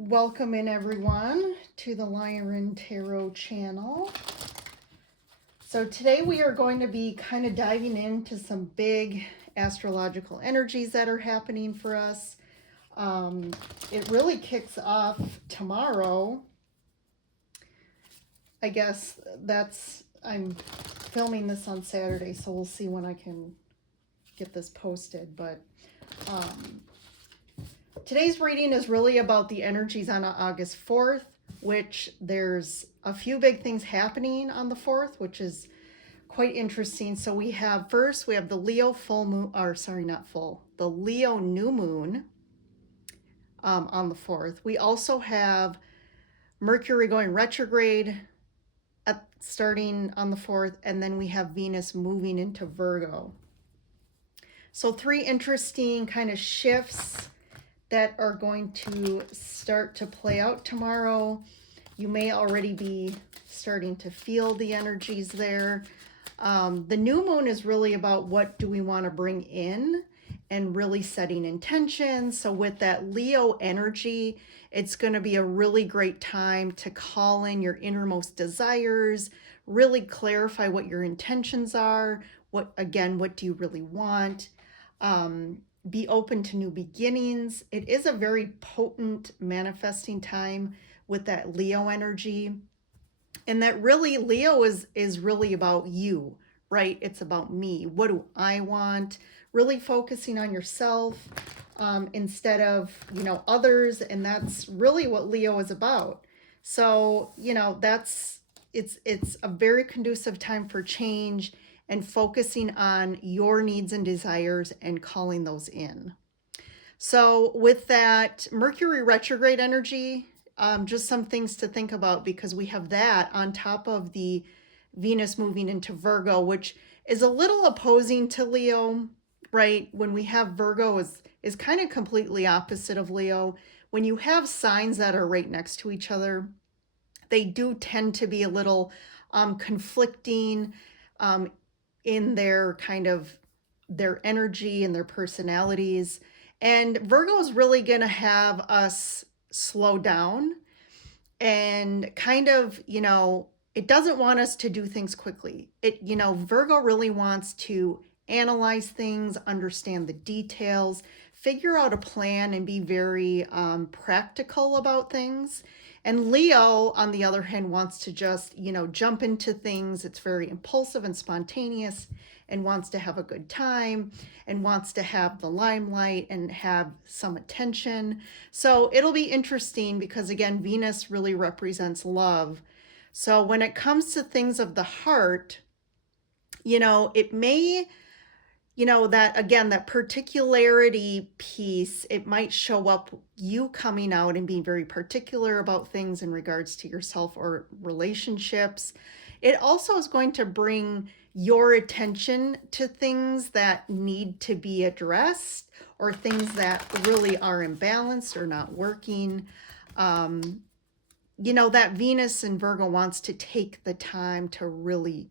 Welcome in everyone to the Lyran Tarot channel. So today we are going to be kind of diving into some big astrological energies that are happening for us. It really kicks off tomorrow. I guess I'm filming this on Saturday, so we'll see when I can get this posted. But today's reading is really about the energies on August 4th, which there's a few big things happening on the 4th, which is quite interesting. So we have the Leo full moon, or sorry, not full, the Leo new moon on the 4th. We also have Mercury going retrograde starting on the 4th, and then we have Venus moving into Virgo. So three interesting kind of shifts that are going to start to play out tomorrow. You may already be starting to feel the energies there. The new moon is really about what do we want to bring in and really setting intentions. So with that Leo energy, it's going to be a really great time to call in your innermost desires, really clarify what your intentions are. What do you really want? Be open to new beginnings. It is a very potent manifesting time with that Leo energy. And that really, Leo is really about you, right? It's about me. What do I want? Really focusing on yourself instead of, others. And that's really what Leo is about. So, it's a very conducive time for change and focusing on your needs and desires and calling those in. So with that Mercury retrograde energy, just some things to think about, because we have that on top of the Venus moving into Virgo, which is a little opposing to Leo, right? When we have Virgo is kind of completely opposite of Leo. When you have signs that are right next to each other, they do tend to be a little conflicting in their energy and their personalities. And Virgo is really going to have us slow down and it doesn't want us to do things quickly. Virgo really wants to analyze things, understand the details, figure out a plan, and be very practical about things. And Leo, on the other hand, wants to just, jump into things. It's very impulsive and spontaneous and wants to have a good time and wants to have the limelight and have some attention. So it'll be interesting because, again, Venus really represents love. So when it comes to things of the heart, it may, that particularity piece, it might show up you coming out and being very particular about things in regards to yourself or relationships. It also is going to bring your attention to things that need to be addressed or things that really are imbalanced or not working. That Venus in Virgo wants to take the time to really,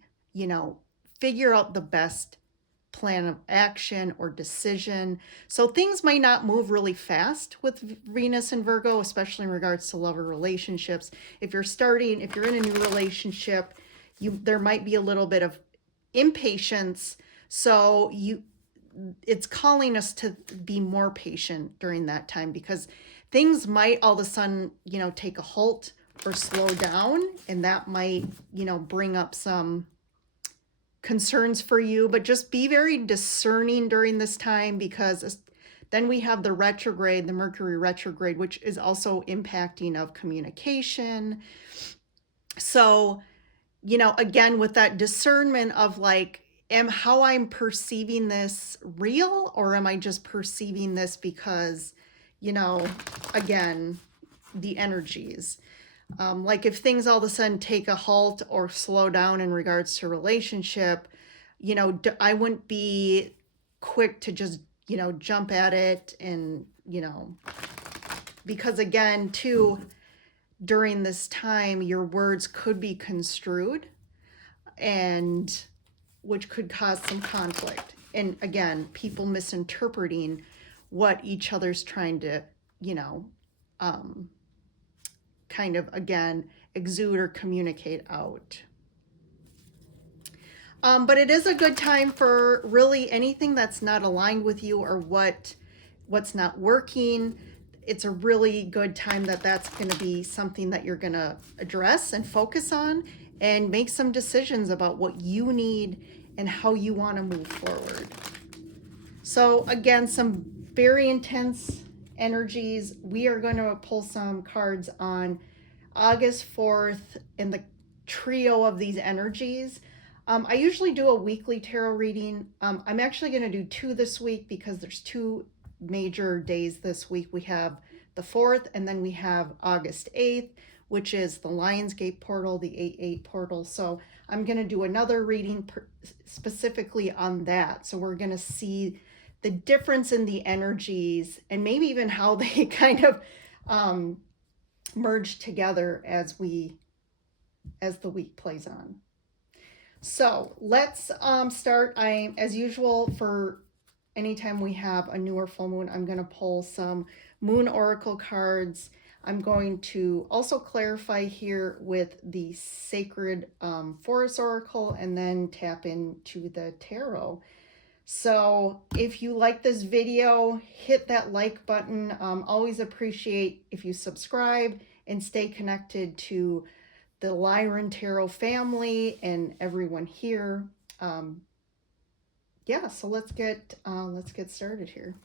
figure out the best plan of action or decision. So things might not move really fast with Venus and Virgo, especially in regards to love or relationships. If you're in a new relationship, there might be a little bit of impatience. So it's calling us to be more patient during that time, because things might all of a sudden, take a halt or slow down, and that might, bring up some concerns for you. But just be very discerning during this time, because then we have the Mercury retrograde, which is also impacting of communication. So, again, with that discernment of how I'm perceiving this real, or am I just perceiving this because, again, the energies. If things all of a sudden take a halt or slow down in regards to relationship, I wouldn't be quick to just, jump at it and, because again, too, during this time, your words could be construed, and which could cause some conflict. And again, people misinterpreting what each other's trying to, kind of, again, exude or communicate out. But it is a good time for really anything that's not aligned with you or what's not working. It's a really good time that's going to be something that you're going to address and focus on and make some decisions about what you need and how you want to move forward. So again, some very intense energies. We are going to pull some cards on August 4th in the trio of these energies. I usually do a weekly tarot reading. I'm actually going to do 2 this week because there's 2 major days this week. We have the 4th, and then we have August 8th, which is the Lionsgate portal, the 8/8 portal. So I'm going to do another reading specifically on that. So we're going to see the difference in the energies and maybe even how they kind of merge together as the week plays on. So let's start. As usual, for anytime we have a new or full moon, I'm going to pull some moon oracle cards. I'm going to also clarify here with the sacred forest oracle and then tap into the tarot. So if you like this video, hit that like button. Always appreciate if you subscribe and stay connected to the Lyran Tarot family and everyone here. Yeah, so let's get started here.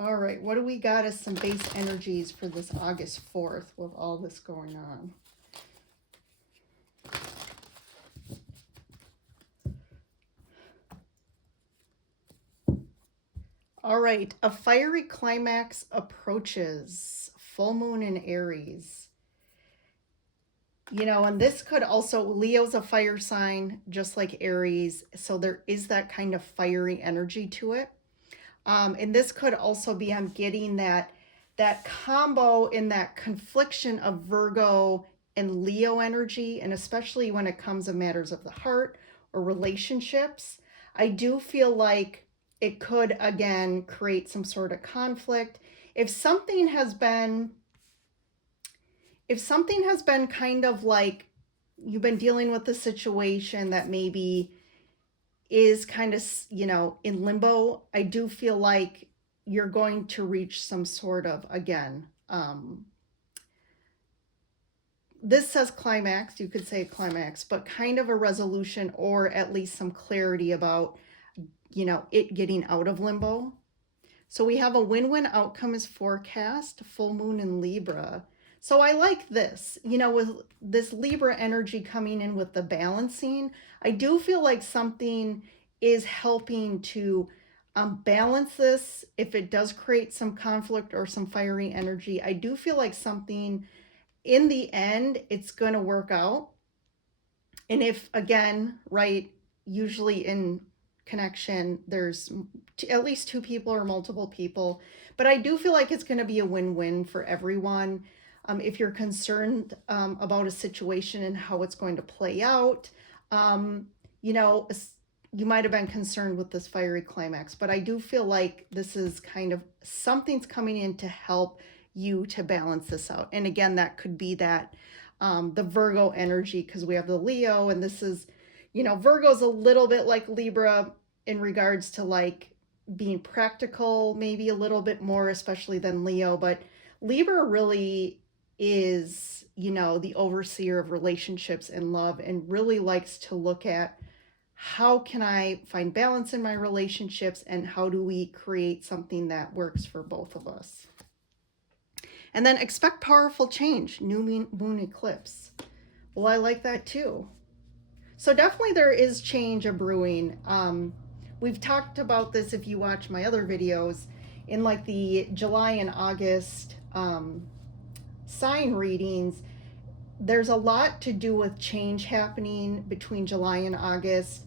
All right, what do we got as some base energies for this August 4th with all this going on? All right, a fiery climax approaches. Full moon in Aries. You know, and this could also, Leo's a fire sign, just like Aries. So there is that kind of fiery energy to it. And this could also be, I'm getting that combo in that confliction of Virgo and Leo energy, and especially when it comes to matters of the heart or relationships. I do feel like it could, again, create some sort of conflict. If something has been kind of like you've been dealing with a situation that maybe is kind of, you know, in limbo, I do feel like you're going to reach some sort of, again, this says climax, you could say climax, but kind of a resolution or at least some clarity about, you know, it getting out of limbo. So we have a win-win outcome is forecast, full moon in Libra. So I like this, you know, with this Libra energy coming in with the balancing, I do feel like something is helping to balance this. If it does create some conflict or some fiery energy, I do feel like something in the end, it's going to work out. And if, again, right, usually in connection, there's at least 2 people or multiple people, but I do feel like it's going to be a win-win for everyone. If you're concerned about a situation and how it's going to play out, you know, you might have been concerned with this fiery climax, but I do feel like this is kind of something's coming in to help you to balance this out. And again, that could be that the Virgo energy, because we have the Leo, and this is, you know, Virgo's a little bit like Libra in regards to like being practical, maybe a little bit more, especially than Leo, but Libra really is, you know, the overseer of relationships and love, and really likes to look at how can I find balance in my relationships and how do we create something that works for both of us. And then expect powerful change, new moon eclipse. Well, I like that too. So definitely there is change brewing. We've talked about this if you watch my other videos in like the July and August sign readings. There's a lot to do with change happening between July and August.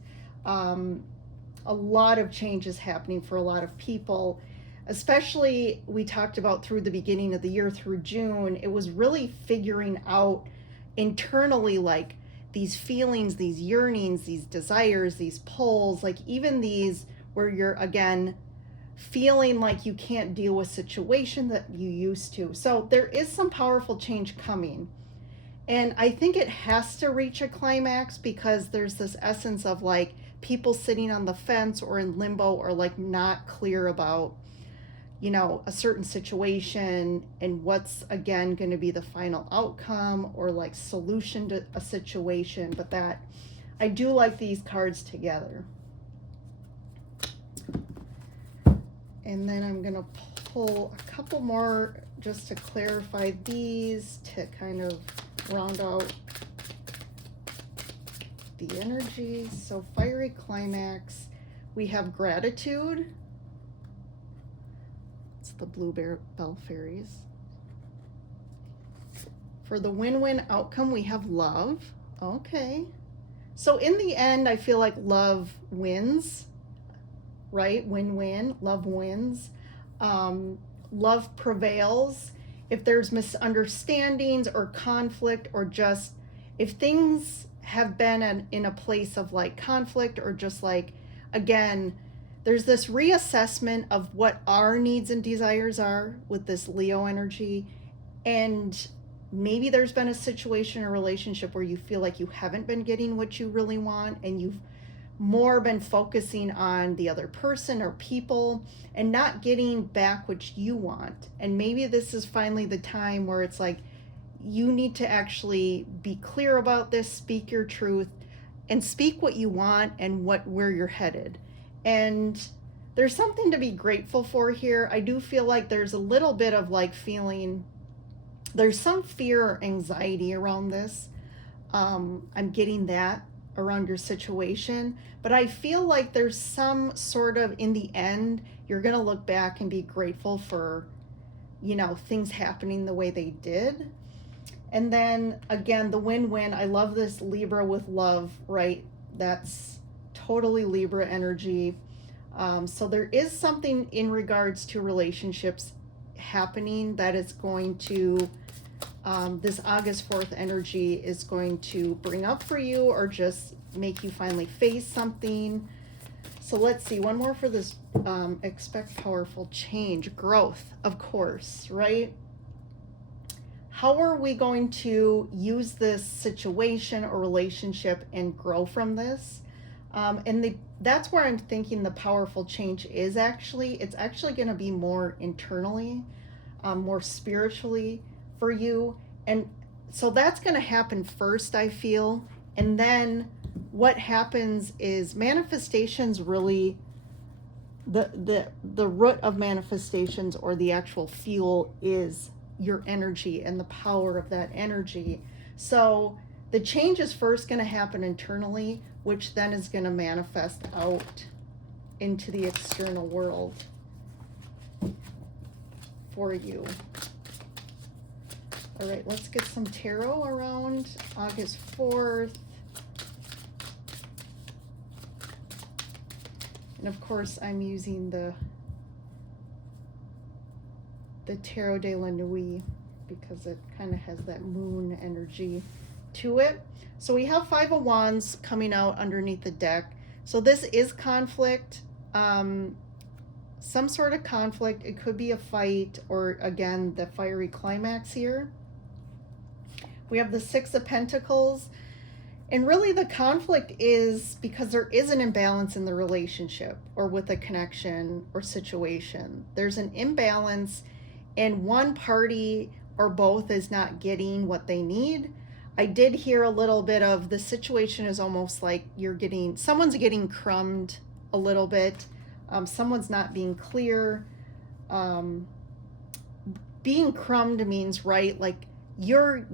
A lot of changes happening for a lot of people, especially we talked about through the beginning of the year through June. It was really figuring out internally, like these feelings, these yearnings, these desires, these pulls, like even these where you're, again, feeling like you can't deal with situation that you used to. So there is some powerful change coming. And I think it has to reach a climax because there's this essence of like people sitting on the fence or in limbo or like not clear about, you know, a certain situation and what's again going to be the final outcome or like solution to a situation. But that I do like these cards together. And then I'm going to pull a couple more just to clarify these to kind of round out the energy. So fiery climax, we have gratitude. It's the bluebell fairies. For the win-win outcome, we have love. Okay. So in the end, I feel like love wins, right? Win-win, love wins. Love prevails. If there's misunderstandings or conflict, or just if things have been in a place of like conflict, or just like, again, there's this reassessment of what our needs and desires are with this Leo energy. And maybe there's been a situation or relationship where you feel like you haven't been getting what you really want, and you've more been focusing on the other person or people and not getting back what you want. And maybe this is finally the time where it's like you need to actually be clear about this, speak your truth, and speak what you want and where you're headed. And there's something to be grateful for here. I do feel like there's a little bit of like feeling, there's some fear or anxiety around this. I'm getting that around your situation, but I feel like there's some sort of, in the end, you're going to look back and be grateful for, you know, things happening the way they did. And then again, the win-win, I love this Libra with love, right? That's totally Libra energy. So there is something in regards to relationships happening that is going to, this August 4th energy is going to bring up for you, or just make you finally face something. So let's see, one more for this, expect powerful change, growth, of course, right? How are we going to use this situation or relationship and grow from this? That's where I'm thinking the powerful change is actually, it's actually going to be more internally, more spiritually for you. And so that's going to happen first, I feel. And then what happens is manifestations really, the root of manifestations, or the actual fuel, is your energy and the power of that energy. So the change is first going to happen internally, which then is going to manifest out into the external world for you. All right, let's get some tarot around August 4th. And of course, I'm using the Tarot de la Nuit because it kind of has that moon energy to it. So we have Five of Wands coming out underneath the deck. So this is conflict, some sort of conflict. It could be a fight, or again, the fiery climax here. We have the Six of Pentacles. And really the conflict is because there is an imbalance in the relationship, or with a connection or situation. There's an imbalance, and one party or both is not getting what they need. I did hear a little bit of the situation is almost like someone's getting crumbed a little bit. Someone's not being clear. Being crumbed means, right, like you're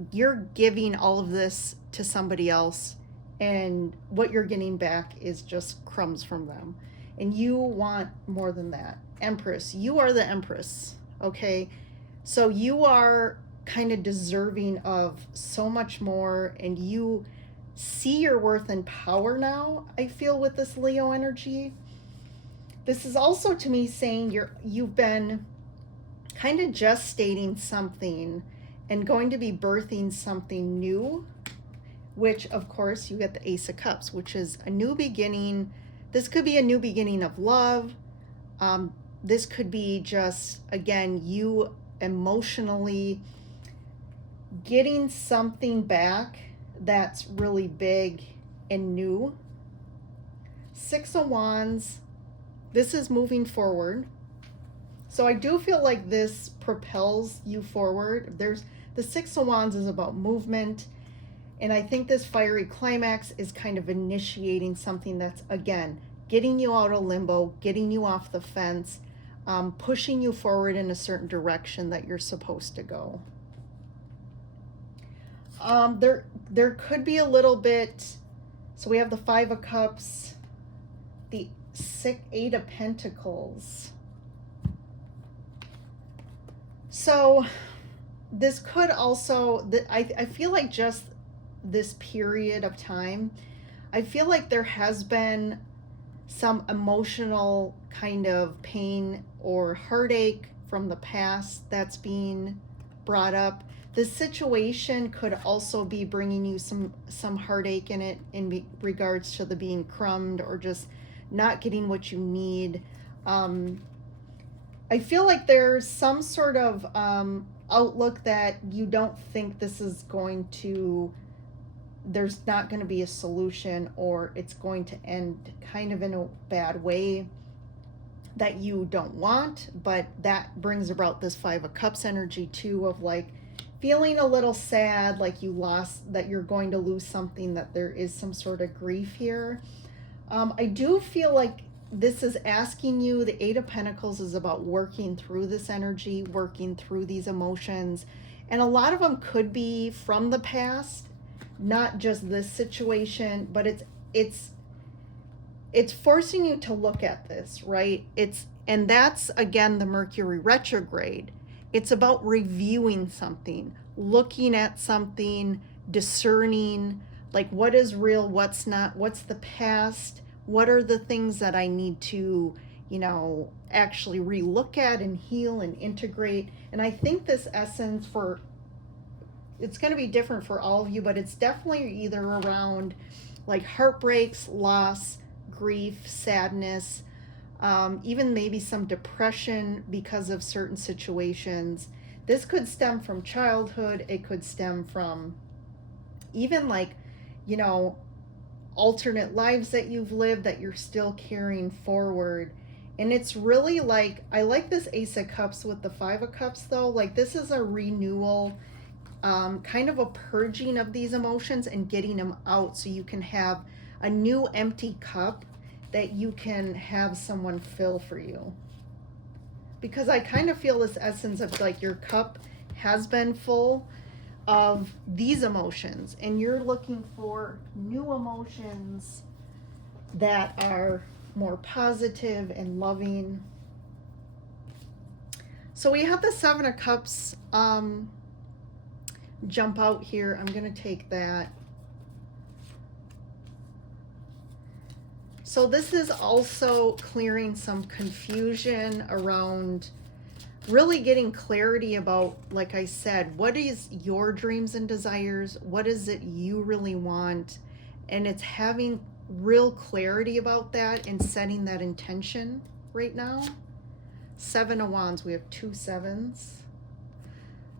giving all of this to somebody else, and what you're getting back is just crumbs from them. And you want more than that. Empress, you are the Empress, okay? So you are kind of deserving of so much more, and you see your worth and power now, I feel, with this Leo energy. This is also, to me, saying you've been kind of gestating something and going to be birthing something new, which of course you get the Ace of Cups, which is a new beginning. This could be a new beginning of love. this could be just, again, you emotionally getting something back that's really big and new. Six of Wands, this is moving forward. So I do feel like this propels you forward. The Six of Wands is about movement. And I think this fiery climax is kind of initiating something that's, again, getting you out of limbo, getting you off the fence, pushing you forward in a certain direction that you're supposed to go. There could be a little bit, so we have the Five of Cups, the Eight of Pentacles. So this could also, I feel like just this period of time, I feel like there has been some emotional kind of pain or heartache from the past that's being brought up. This situation could also be bringing you some heartache in it in regards to the being crumbed or just not getting what you need. I feel like there's some sort of outlook that you don't think this is going to, there's not going to be a solution, or it's going to end kind of in a bad way that you don't want. But that brings about this Five of Cups energy too, of like feeling a little sad, like you lost, that you're going to lose something, that there is some sort of grief here. I do feel like this is asking you, the Eight of Pentacles is about working through this energy, working through these emotions. And a lot of them could be from the past, not just this situation, but it's forcing you to look at this, right? And that's, again, the Mercury retrograde. It's about reviewing something, looking at something, discerning, like what is real, what's not, what's the past, what are the things that I need to, actually relook at and heal and integrate. And I think this essence it's going to be different for all of you, but it's definitely either around like heartbreaks, loss, grief, sadness, even maybe some depression because of certain situations. This could stem from childhood. It could stem from even like, alternate lives that you've lived that you're still carrying forward. And it's really like, I like this Ace of Cups with the Five of Cups though. Like this is a renewal, kind of a purging of these emotions and getting them out so you can have a new empty cup that you can have someone fill for you. Because I kind of feel this essence of like your cup has been full of these emotions and you're looking for new emotions that are more positive and loving. So we have the Seven of Cups jump out here. I'm going to take that. So this is also clearing some confusion around really getting clarity about, like I said, what is your dreams and desires? What is it you really want? And it's having real clarity about that and setting that intention right now. Seven of Wands, we have two sevens.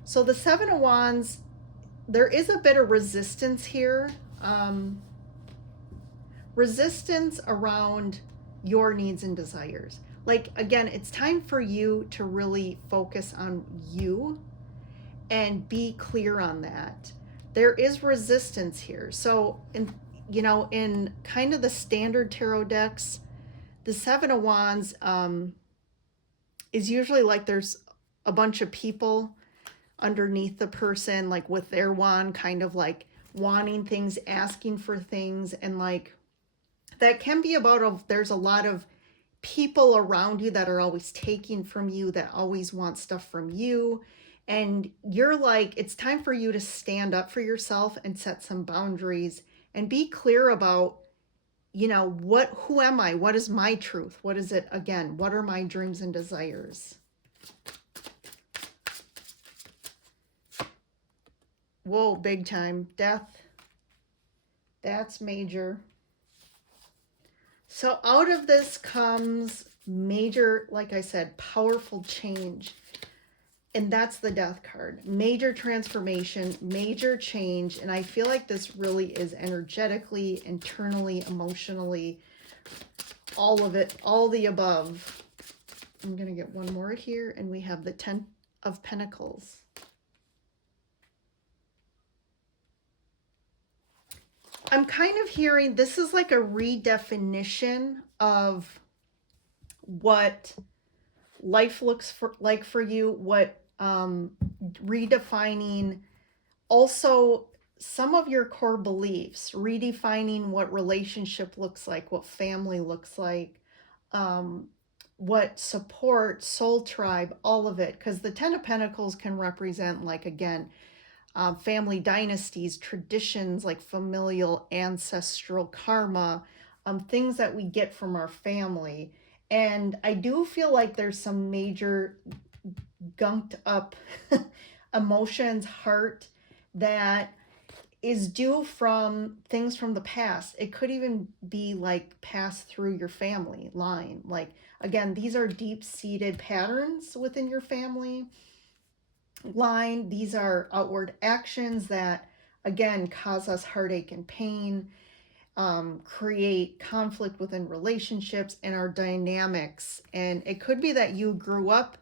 So the Seven of Wands, there is a bit of resistance here. Resistance around your needs and desires. Like, again, it's time for you to really focus on you and be clear on that. There is resistance here. So, in kind of the standard tarot decks, the Seven of Wands is usually like there's a bunch of people underneath the person, like with their wand, kind of like wanting things, asking for things, and like that can be about there's a lot of people around you that are always taking from you, that always want stuff from you. And you're like, it's time for you to stand up for yourself and set some boundaries and be clear about, who am I? What is my truth? What is it? Again, what are my dreams and desires? Whoa, big time. Death. That's major. So out of this comes major, like I said, powerful change. And that's the Death card. Major transformation, major change. And I feel like this really is energetically, internally, emotionally, all of it, all the above. I'm going to get one more here, and we have the 10 of Pentacles. I'm kind of hearing this is like a redefinition of what life looks like for you, what redefining also some of your core beliefs, redefining what relationship looks like, what family looks like, what support, soul tribe, all of it. Because the 10 of Pentacles can represent, like, again, family dynasties, traditions, like familial, ancestral karma, things that we get from our family. And I do feel like there's some major gunked up emotions, heart, that is due from things from the past. It could even be like passed through your family line. Like, again, these are deep-seated patterns within your family line. These are outward actions that, again, cause us heartache and pain, create conflict within relationships and our dynamics. And it could be that you grew up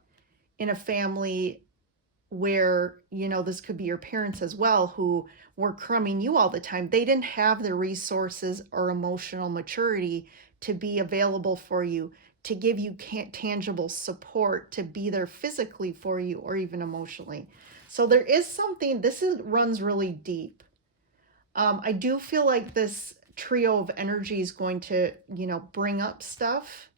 in a family where, you know, this could be your parents as well, who were crumbing you all the time. They didn't have the resources or emotional maturity to be available for you, to give you tangible support, to be there physically for you or even emotionally. So there is something, runs really deep. I do feel like this trio of energy is going to, you know, bring up stuff,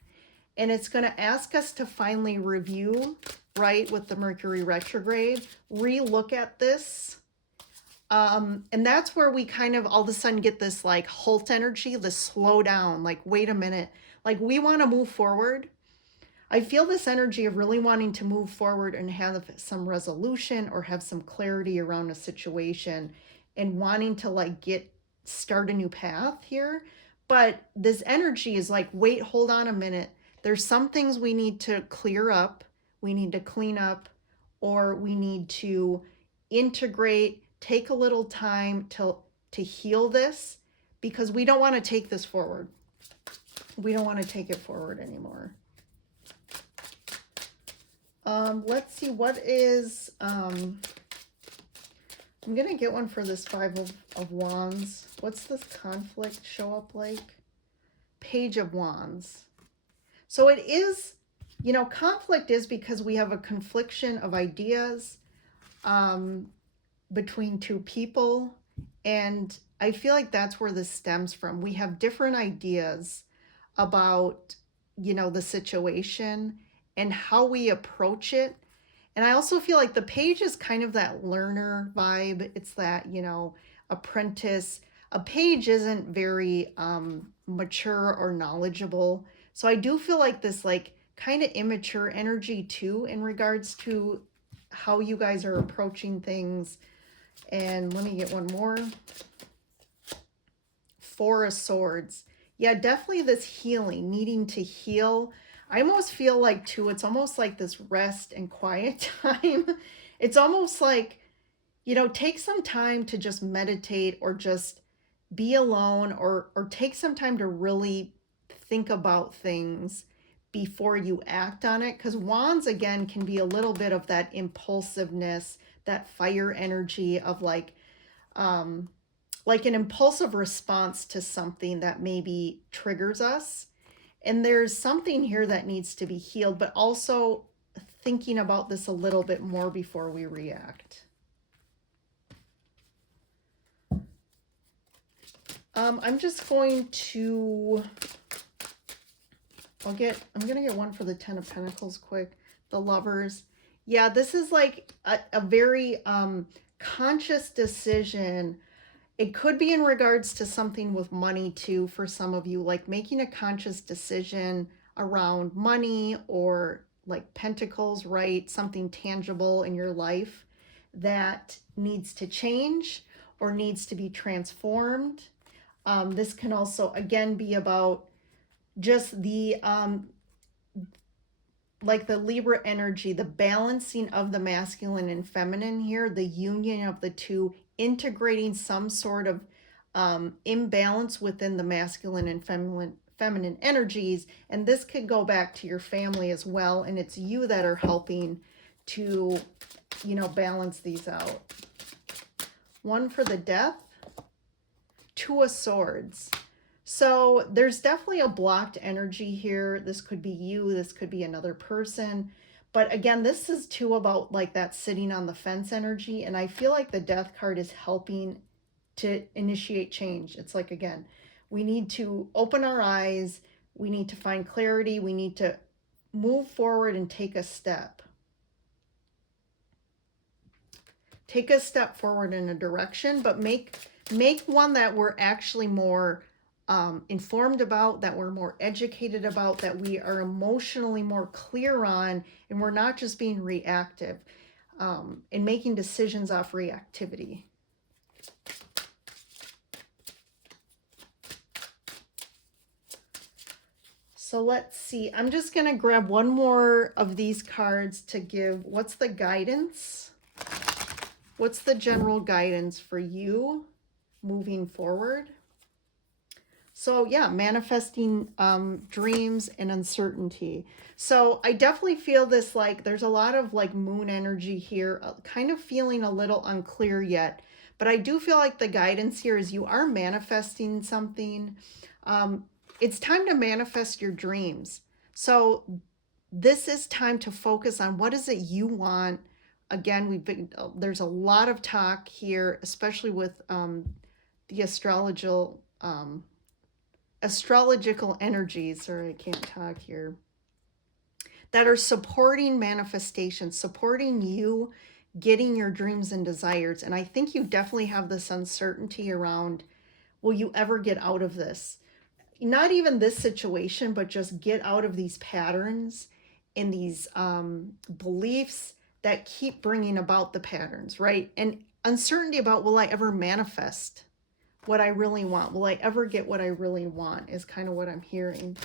and it's going to ask us to finally review, right, with the Mercury retrograde, re-look at this. And that's where we kind of all of a sudden get this like halt energy, the slow down, like, wait a minute, like, we want to move forward. I feel this energy of really wanting to move forward and have some resolution or have some clarity around a situation and wanting to like start a new path here. But this energy is like, wait, hold on a minute. There's some things we need to clear up, we need to clean up, or we need to integrate, take a little time to heal this, because we don't want to take this forward. We don't want to take it forward anymore. Let's see, what is, I'm going to get one for this Five of Wands. What's this conflict show up like? Page of Wands. So it is, you know, conflict is because we have a confliction of ideas between two people. And I feel like that's where this stems from. We have different ideas about, you know, the situation and how we approach it. And I also feel like the page is kind of that learner vibe. It's that, you know, apprentice. A page isn't very mature or knowledgeable. So I do feel like this like kind of immature energy too, in regards to how you guys are approaching things. And let me get one more. Four of Swords. Yeah, definitely this healing, needing to heal. I almost feel like too, it's almost like this rest and quiet time. It's almost like, you know, take some time to just meditate or just be alone, or take some time to really think about things before you act on it. Because Wands, again, can be a little bit of that impulsiveness, that fire energy of like an impulsive response to something that maybe triggers us. And there's something here that needs to be healed, but also thinking about this a little bit more before we react. I'm just going to, I'm going to get one for the Ten of Pentacles quick. The Lovers. Yeah, this is like a very conscious decision. It could be in regards to something with money too, for some of you, like making a conscious decision around money or like pentacles, right? Something tangible in your life that needs to change or needs to be transformed. This can also, again, be about just the like the Libra energy, the balancing of the masculine and feminine here, the union of the two, integrating some sort of imbalance within the masculine and feminine energies. And this could go back to your family as well. And it's you that are helping to, you know, balance these out. One for the Death, Two of Swords. So there's definitely a blocked energy here. This could be you, this could be another person. But again, this is too about like that sitting on the fence energy. And I feel like the Death card is helping to initiate change. It's like, again, we need to open our eyes. We need to find clarity. We need to move forward and take a step. Take a step forward in a direction, but make one that we're actually more informed about, that we're more educated about, that we are emotionally more clear on, and we're not just being reactive and making decisions off reactivity. So let's see. I'm just going to grab one more of these cards to give. What's the guidance? What's the general guidance for you moving forward? So yeah, manifesting dreams and uncertainty. So I definitely feel this, like there's a lot of like moon energy here, kind of feeling a little unclear yet. But I do feel like the guidance here is you are manifesting something. It's time to manifest your dreams. So this is time to focus on what is it you want. Again, there's a lot of talk here, especially with the astrological energies, or I can't talk here, that are supporting manifestation, supporting you getting your dreams and desires. And I think you definitely have this uncertainty around, will you ever get out of this? Not even this situation, but just get out of these patterns and these beliefs that keep bringing about the patterns, right? And uncertainty about, will I ever manifest what I really want? Will I ever get what I really want is kind of what I'm hearing.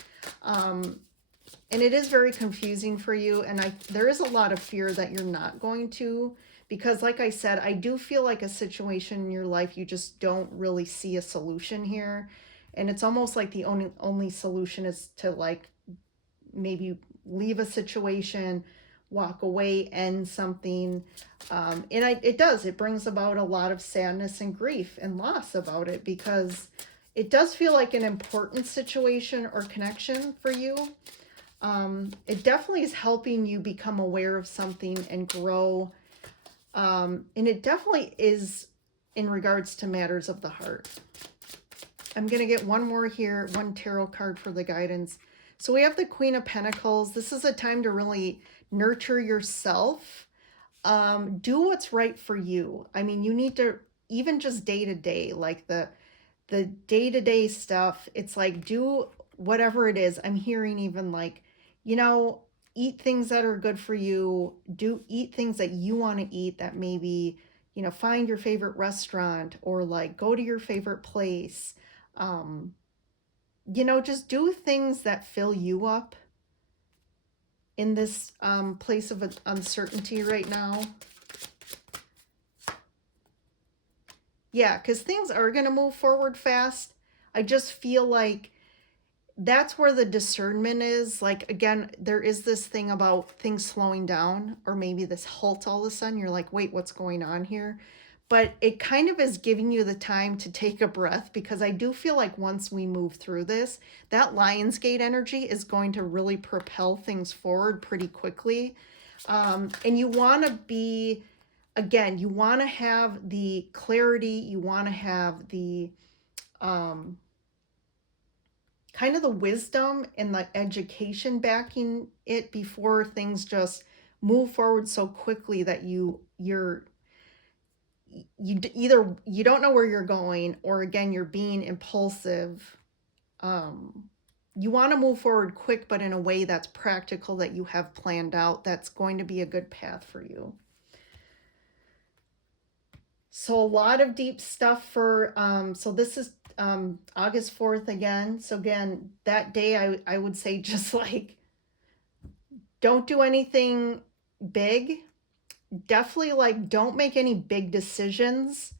And it is very confusing for you. And there is a lot of fear that you're not going to, because like I said, I do feel like a situation in your life, you just don't really see a solution here. And it's almost like the only solution is to like maybe leave a situation, walk away, end something. And it brings about a lot of sadness and grief and loss about it, because it does feel like an important situation or connection for you. It definitely is helping you become aware of something and grow. And it definitely is in regards to matters of the heart. I'm going to get one more here, one tarot card for the guidance. So we have the Queen of Pentacles. This is a time to really nurture yourself. Do what's right for you. I mean, you need to, even just day to day, like the day-to-day stuff, it's like, do whatever it is. I'm hearing even like, you know, eat things that are good for you. Eat things that you want to eat, that maybe, you know, find your favorite restaurant, or like go to your favorite place. You know, just do things that fill you up in this place of uncertainty right now. Yeah, because things are going to move forward fast. I just feel like that's where the discernment is. Like, again, there is this thing about things slowing down, or maybe this halt all of a sudden. You're like, wait, what's going on here? But it kind of is giving you the time to take a breath, because I do feel like once we move through this, that Lionsgate energy is going to really propel things forward pretty quickly. And you want to be, again, you want to have the clarity, you want to have the kind of the wisdom and the education backing it, before things just move forward so quickly that either you don't know where you're going, or again, you're being impulsive. You want to move forward quick, but in a way that's practical, that you have planned out, that's going to be a good path for you. So a lot of deep stuff for, so this is August 4th again. So again, that day, I would say just like Don't do anything big. Definitely like don't make any big decisions.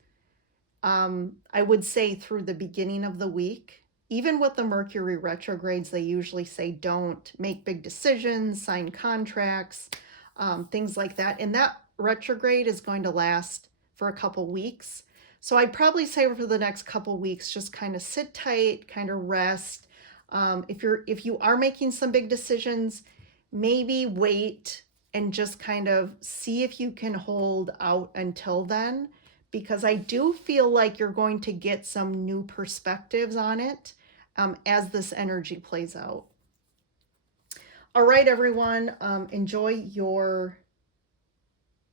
I would say through the beginning of the week. Even with the Mercury retrogrades, they usually say don't make big decisions, sign contracts, things like that. And that retrograde is going to last for a couple weeks. So I'd probably say for the next couple weeks, just kind of sit tight, kind of rest. If you are making some big decisions, maybe wait and just kind of see if you can hold out until then, because I do feel like you're going to get some new perspectives on it as this energy plays out. All right, everyone, enjoy your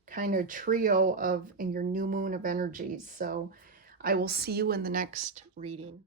kind of trio of in your new moon of energies. So I will see you in the next reading.